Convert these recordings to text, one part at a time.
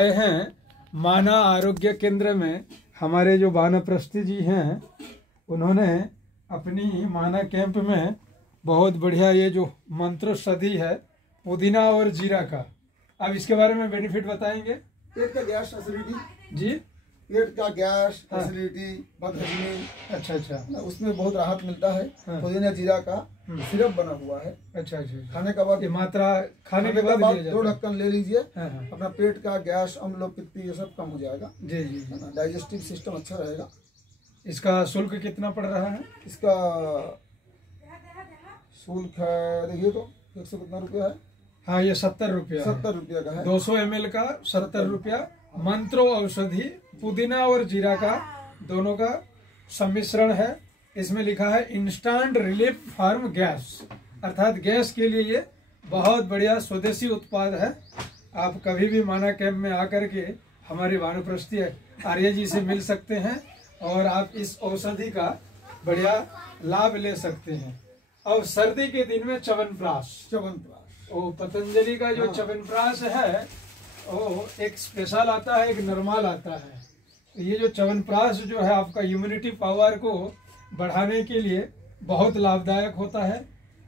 हैं माना आरोग्य केंद्र में। हमारे जो वानप्रस्थी जी हैं उन्होंने अपनी माना कैंप में बहुत बढ़िया ये जो मंत्रोषधि है पुदीना और जीरा का, अब इसके बारे में बेनिफिट बताएंगे। पेट का गैस एसिडिटी जी, पेट का गैस एसिडिटी बदहजमी, अच्छा, उसमें बहुत राहत मिलता है। हाँ। पुदीना जीरा का सिरप बना हुआ है। अच्छा, खाने के बाद ये मात्रा खाने के बाद 2 ढक्कन ले लीजिए। हाँ। अपना पेट का गैस, अम्ल पित्त ये सब कम हो जाएगा। जी, है ना, डाइजेस्टिव सिस्टम अच्छा रहेगा। इसका शुल्क कितना पड़ रहा है? इसका शुल्क है, देखिए तो 100 कितना रुपया है। हाँ, ये 70 रुपया 70 रुपया का है। 200 ml का 70 रुपया। मंत्रो औषधि पुदीना और जीरा का दोनों का सम्मिश्रण है। इसमें लिखा है इंस्टेंट रिलीफ फार्म गैस, अर्थात गैस के लिए ये बहुत बढ़िया स्वदेशी उत्पाद है। आप कभी भी माना कैंप में आकर के हमारे वानप्रस्थी आर्य जी से मिल सकते हैं और आप इस औषधि का बढ़िया लाभ ले सकते हैं। और सर्दी के दिन में च्यवनप्राश, वो पतंजलि का जो च्यवनप्राश है वो एक स्पेशल आता है, एक नॉर्मल आता है। तो ये जो च्यवनप्राश जो है आपका इम्यूनिटी पावर को बढ़ाने के लिए बहुत लाभदायक होता है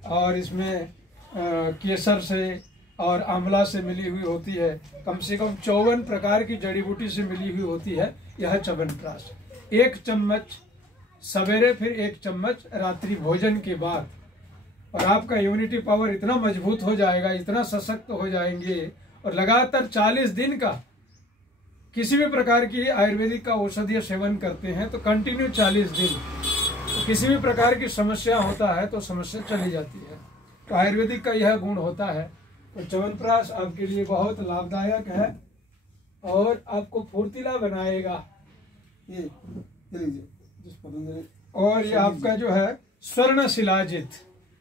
और इसमें केसर से और आंवला से मिली हुई होती है। कम से कम 54 प्रकार की जड़ी बूटी से मिली हुई होती है यह च्यवनप्राश। 1 चम्मच सवेरे, फिर 1 चम्मच रात्रि भोजन के बाद, और आपका इम्यूनिटी पावर इतना मजबूत हो जाएगा, इतना सशक्त हो जाएंगे। और लगातार 40 दिन का किसी भी प्रकार की आयुर्वेदिक का औषधीय सेवन करते हैं तो कंटिन्यू 40 दिन तो किसी भी प्रकार की समस्या होता है तो समस्या चली जाती है। तो आयुर्वेदिक का यह गुण होता है। तो च्यवनप्राश आपके लिए बहुत लाभदायक है और आपको फुर्तीला बनाएगा। ये लीजिए। और ये आपका जो है स्वर्ण शिलाजित,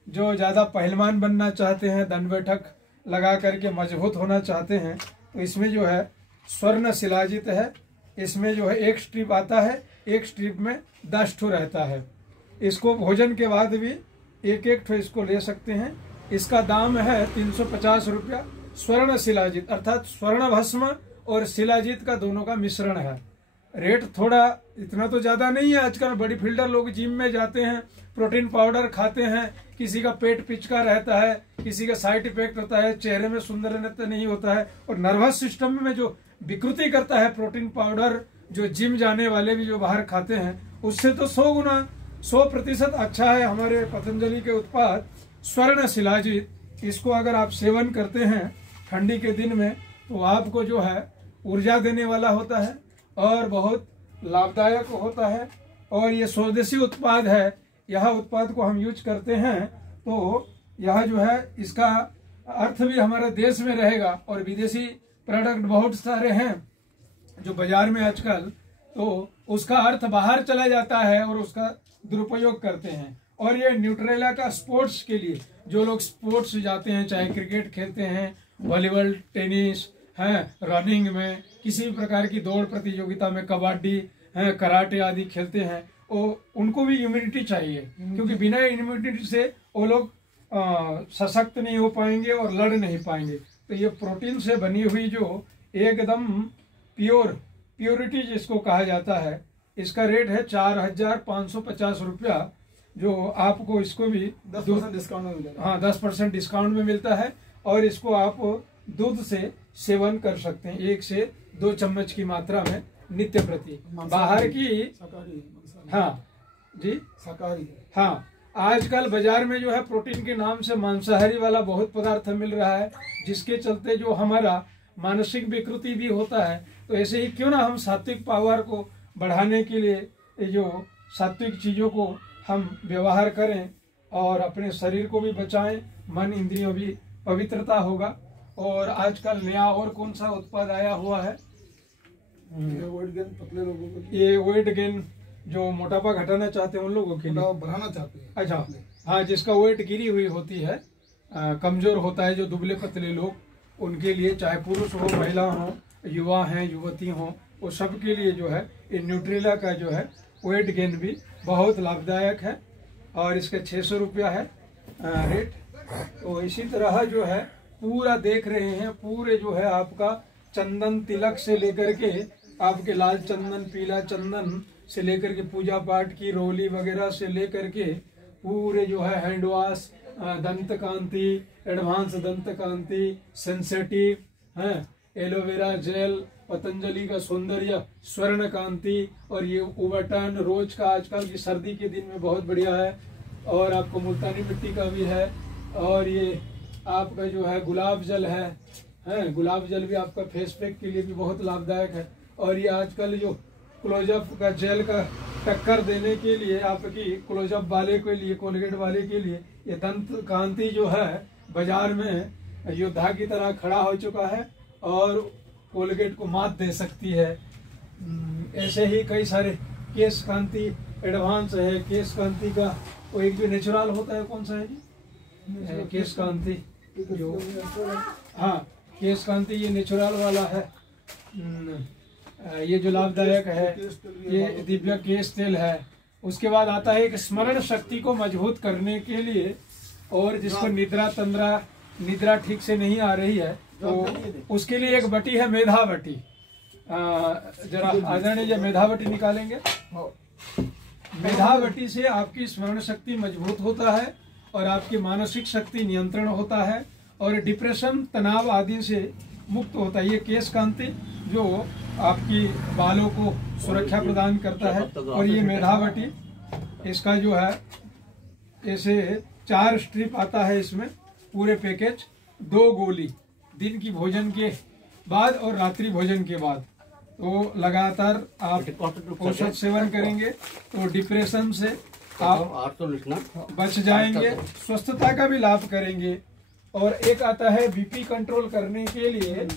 जो ज्यादा पहलवान बनना चाहते हैं, दंड बैठक लगा करके मजबूत होना चाहते हैं, तो इसमें जो है स्वर्ण शिलाजित है। इसमें जो है 1 स्ट्रिप आता है, 1 स्ट्रिप में 10 ठो रहता है। इसको भोजन के बाद भी 1-1 ठो इसको ले सकते हैं। इसका दाम है 350 रुपया। स्वर्ण शिलाजित अर्थात स्वर्ण भस्म और शिलाजित का दोनों का मिश्रण है। रेट थोड़ा इतना तो ज्यादा नहीं है। आजकल बड़ी फील्डर लोग जिम में जाते हैं, प्रोटीन पाउडर खाते हैं, किसी का पेट पिचका रहता है, किसी का साइड इफेक्ट होता है, चेहरे में सुंदरता नहीं होता है और नर्वस सिस्टम में जो विकृति करता है प्रोटीन पाउडर, जो जिम जाने वाले भी जो बाहर खाते हैं, उससे तो 100% अच्छा है हमारे पतंजलि के उत्पाद स्वर्ण शिलाजित। इसको अगर आप सेवन करते हैं ठंडी के दिन में तो आपको जो है ऊर्जा देने वाला होता है और बहुत लाभदायक होता है। और ये स्वदेशी उत्पाद है। यह उत्पाद को हम यूज करते हैं तो यह जो है इसका अर्थ भी हमारे देश में रहेगा। और विदेशी प्रोडक्ट बहुत सारे हैं जो बाजार में आजकल, तो उसका अर्थ बाहर चला जाता है और उसका दुरुपयोग करते हैं। और ये न्यूट्रेला का स्पोर्ट्स के लिए, जो लोग स्पोर्ट्स जाते हैं, चाहे क्रिकेट खेलते हैं, वॉलीबॉल, टेनिस है, रनिंग में, किसी भी प्रकार की दौड़ प्रतियोगिता में, कबड्डी है, कराटे आदि खेलते हैं, उनको भी इम्यूनिटी चाहिए, क्योंकि बिना इम्यूनिटी से वो लोग सशक्त नहीं हो पाएंगे और लड़ नहीं पाएंगे। तो ये प्रोटीन से बनी हुई जो एकदम प्योरिटी जिसको कहा जाता है, इसका रेट है 4550 रुपया, जो आपको इसको भी 10% डिस्काउंट में मिलेगा। हाँ, 10% डिस्काउंट में मिलता है। और इसको आप दूध से सेवन कर सकते हैं, 1 से 2 चम्मच की मात्रा में नित्य प्रति। बाहर की हाँ जी शाकाहारी, हाँ, आजकल बाजार में जो है प्रोटीन के नाम से मांसाहारी वाला बहुत पदार्थ मिल रहा है, जिसके चलते जो हमारा मानसिक विकृति भी होता है। तो ऐसे ही क्यों ना हम सात्विक पावर को बढ़ाने के लिए ये जो सात्विक चीजों को हम व्यवहार करें और अपने शरीर को भी बचाएं, मन इंद्रियों भी पवित्रता होगा। और आजकल नया और कौन सा उत्पाद आया हुआ है? वेट गेन पतले लोगों को, ये वेट गेन, जो मोटापा घटाना चाहते हैं उन लोगों के लिए, बढ़ाना चाहते हैं। अच्छा हाँ, जिसका वेट गिरी हुई होती है, कमजोर होता है, जो दुबले पतले लोग, उनके लिए, चाहे पुरुष हो, महिला हो, युवा हैं, युवती हो, वो सब के लिए जो है ये न्यूट्रेला का जो है वेट गेन भी बहुत लाभदायक है। और इसका 600 रुपया है रेट। तो इसी तरह जो है पूरा देख रहे हैं, पूरे जो है आपका चंदन तिलक से लेकर के आपके लाल चंदन, पीला चंदन से लेकर के पूजा पाठ की रोली वगैरह से लेकर के पूरे जो है हैंड वॉश, दंत कांति, एडवांस दंत कांति, सेंसिटिव है, एलोवेरा जेल, पतंजलि का सौंदर्य स्वर्ण कांति, और ये उबटन रोज का आजकल की सर्दी के दिन में बहुत बढ़िया है। और आपको मुल्तानी मिट्टी का भी है, और ये आपका जो है गुलाब जल है, गुलाब जल भी आपका फेस पैक के लिए भी बहुत लाभदायक है। और ये आजकल जो क्लोजअप का जेल का टक्कर देने के लिए आपकी क्लोजअप वाले के लिए, कोलगेट वाले के लिए ये दंत कांति जो है बाजार में योद्धा की तरह खड़ा हो चुका है और कोलगेट को मात दे सकती है। ऐसे ही कई सारे केश कांति एडवांस है। केश कांति का वो एक जो नेचुरल होता है, कौन सा है जी? केश कांति जो, हाँ केश कांति ये नेचुरल वाला है। ये जो लाभदायक है ये दिव्य केश तेल है। उसके बाद आता है कि स्मरण शक्ति को मजबूत करने के लिए, और जिसको निद्रा ठीक से नहीं आ रही है तो उसके लिए एक बटी है मेधावटी। जरा आदरणीय जी मेधावटी निकालेंगे। मेधावटी से आपकी स्मरण शक्ति मजबूत होता है और आपकी मानसिक शक्ति नियंत्रण होता है और डिप्रेशन, तनाव आदि से मुक्त होता है। ये केश कांति जो आपकी बालों को सुरक्षा प्रदान करता है। और ये मेधावटी, इसका जो है ऐसे 4 स्ट्रिप आता है इसमें पूरे पैकेज, 2 गोली दिन की भोजन के बाद और रात्रि भोजन के बाद। तो लगातार आप औषध सेवन करेंगे तो डिप्रेशन से आप बच जाएंगे, स्वस्थता का भी लाभ करेंगे। और एक आता है बीपी कंट्रोल करने के लिए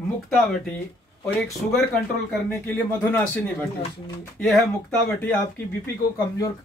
मुक्तावटी, और एक शुगर कंट्रोल करने के लिए मधुनाशिनी बटी। यह है मुक्तावटी। आपकी बीपी को कमजोर,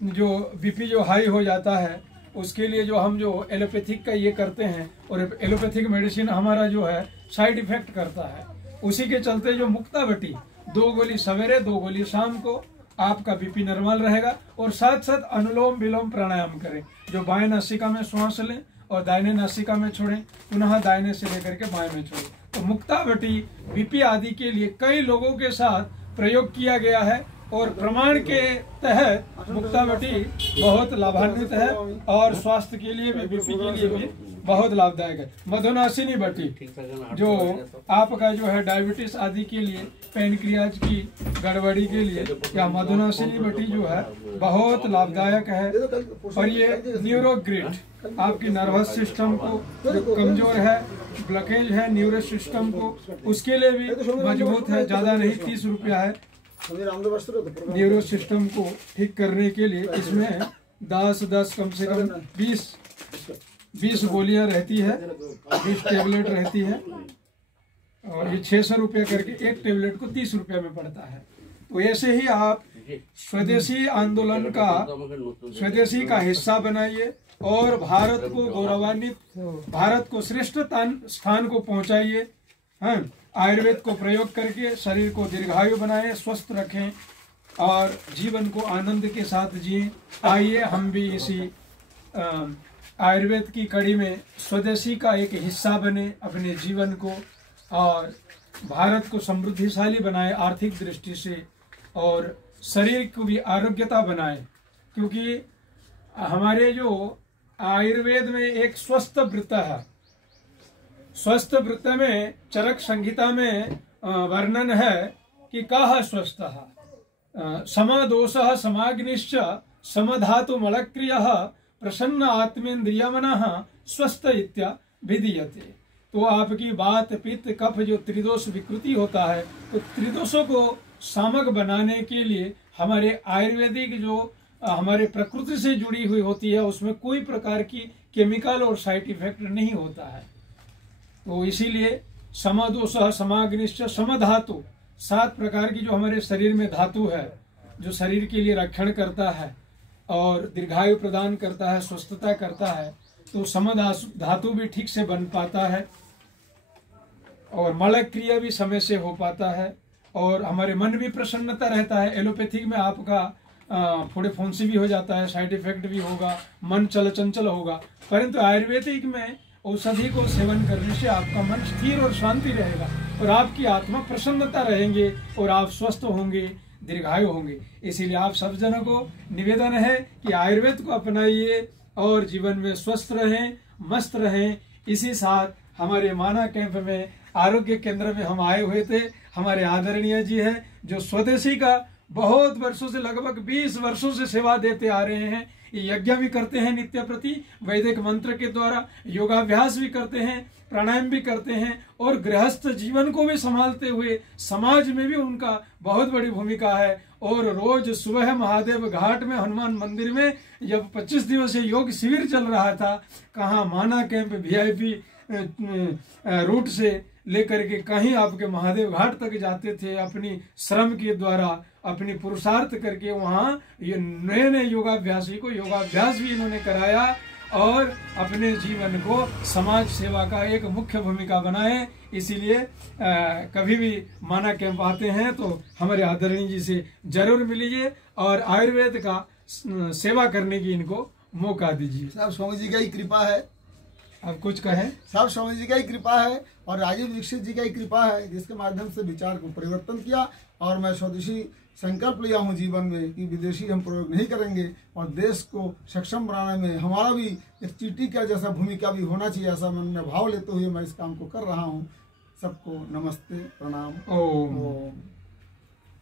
जो बीपी जो हाई हो जाता है उसके लिए जो हम जो एलोपैथिक का ये करते हैं, और एलोपैथिक मेडिसिन हमारा जो है साइड इफेक्ट करता है, उसी के चलते जो मुक्तावटी 2 गोली सवेरे 2 गोली शाम को, आपका बीपी नॉर्मल रहेगा। और साथ साथ अनुलोम विलोम प्राणायाम करें, जो बाएं नासिका में श्वास लें और दाहिने नासिका में छोड़ें, पुनः दाहिने से लेकर के बाएं में छोड़ें। तो मुक्तावटी बीपी आदि के लिए कई लोगों के साथ प्रयोग किया गया है और प्रमाण के तहत मुक्तावटी बहुत लाभान्वित है और स्वास्थ्य के लिए भी, बीपी के लिए भी बहुत लाभदायक है। मधुनाशिनी बटी जो आपका जो है डायबिटीज आदि के लिए, पैनक्रियाज की गड़बड़ी के लिए, या मधुनाशिनी बटी जो है बहुत लाभदायक है। और ये न्यूरोग्रिड आपकी नर्वस सिस्टम को जो कमजोर है, ब्लॉकेज है न्यूरो सिस्टम को, उसके लिए भी मजबूत है। ज्यादा नहीं, 30 रुपया है। न्यूरो सिस्टम को ठीक करने के लिए इसमें 10 कम से कम 20 गोलियां रहती है, 20 टेबलेट रहती है। और ये 600 रुपया करके एक टेबलेट को 30 रुपया में पड़ता है। तो ऐसे ही आप स्वदेशी आंदोलन का, स्वदेशी का हिस्सा बनाइए और भारत को गौरवान्वित, भारत को श्रेष्ठ स्थान को पहुंचाइए। आयुर्वेद को प्रयोग करके शरीर को दीर्घायु बनाएं, स्वस्थ रखें और जीवन को आनंद के साथ जिए। आइए हम भी इसी आयुर्वेद की कड़ी में स्वदेशी का एक हिस्सा बने अपने जीवन को, और भारत को समृद्धिशाली बनाए आर्थिक दृष्टि से, और शरीर को भी आरोग्यता बनाए। क्योंकि हमारे जो आयुर्वेद में एक स्वस्थ वृत्त है, स्वस्थ वृत्त में चरक संहिता में वर्णन है कि कः स्वस्थः समदोषः समाग्निश्च समधातु मलक्रियः प्रसन्न आत्मेन्द्रिय मनः स्वस्थ इत्याभिधीयते। तो आपकी वात पित्त कफ जो त्रिदोष विकृति होता है, तो त्रिदोषों को सामक बनाने के लिए हमारे आयुर्वेदिक जो हमारे प्रकृति से जुड़ी हुई होती है उसमें कोई प्रकार की केमिकल और साइड इफेक्ट नहीं होता है। तो इसीलिए समदोषः समाग्निश्च समधातु, 7 प्रकार की जो हमारे शरीर में धातु है, जो शरीर के लिए रक्षण करता है और दीर्घायु प्रदान करता है, स्वस्थता करता है, तो समधातु भी ठीक से बन पाता है और मलक क्रिया भी समय से हो पाता है और हमारे मन भी प्रसन्नता रहता है। एलोपैथिक में आपका थोड़े फुंसी भी हो जाता है, साइड इफेक्ट भी होगा, मन चंचल होगा, परंतु आयुर्वेदिक में औषधि को सेवन करने से आपका मन स्थिर और शांति रहेगा और आपकी आत्मा प्रसन्नता रहेंगे और आप स्वस्थ होंगे, दीर्घायु होंगे। इसीलिए आप सब जनों को निवेदन है कि आयुर्वेद को अपनाइए और जीवन में स्वस्थ रहें, मस्त रहें। इसी साथ हमारे माना कैंप में आरोग्य केंद्र में हम आए हुए थे। हमारे आदरणीय जी है जो स्वदेशी का बहुत वर्षों से, लगभग 20 वर्षों से सेवा देते आ रहे हैं। ये यज्ञ भी करते हैं नित्य प्रति, वैदिक मंत्र के द्वारा योगाभ्यास भी करते हैं, प्राणायाम भी करते हैं और गृहस्थ जीवन को भी संभालते हुए समाज में भी उनका बहुत बड़ी भूमिका है। और रोज सुबह महादेव घाट में हनुमान मंदिर में जब 25 दिवसीय योग शिविर चल रहा था, कहाँ माना कैंप VIP रूट से लेकर के कहीं आपके महादेव घाट तक जाते थे, अपनी श्रम के द्वारा अपनी पुरुषार्थ करके वहाँ ये नए नए योगाभ्यासी को योगाभ्यास भी इन्होंने कराया और अपने जीवन को समाज सेवा का एक मुख्य भूमिका बनाए। इसीलिए कभी भी माना कैंप आते हैं तो हमारे आदरणीय जी से जरूर मिलिए और आयुर्वेद का सेवा करने की इनको मौका दीजिए। साहब स्वामी जी का ही कृपा है। अब कुछ कहें? साहब स्वामी जी का ही कृपा है और राजीव दीक्षित जी का ही कृपा है जिसके माध्यम से विचार को परिवर्तन किया। और मैं स्वदेशी संकल्प लिया हूँ जीवन में कि विदेशी हम प्रयोग नहीं करेंगे और देश को सक्षम बनाने में हमारा भी एक चींटी का जैसा भूमिका भी होना चाहिए, ऐसा मन में भाव लेते हुए मैं इस काम को कर रहा हूँ। सबको नमस्ते, प्रणाम। ओम।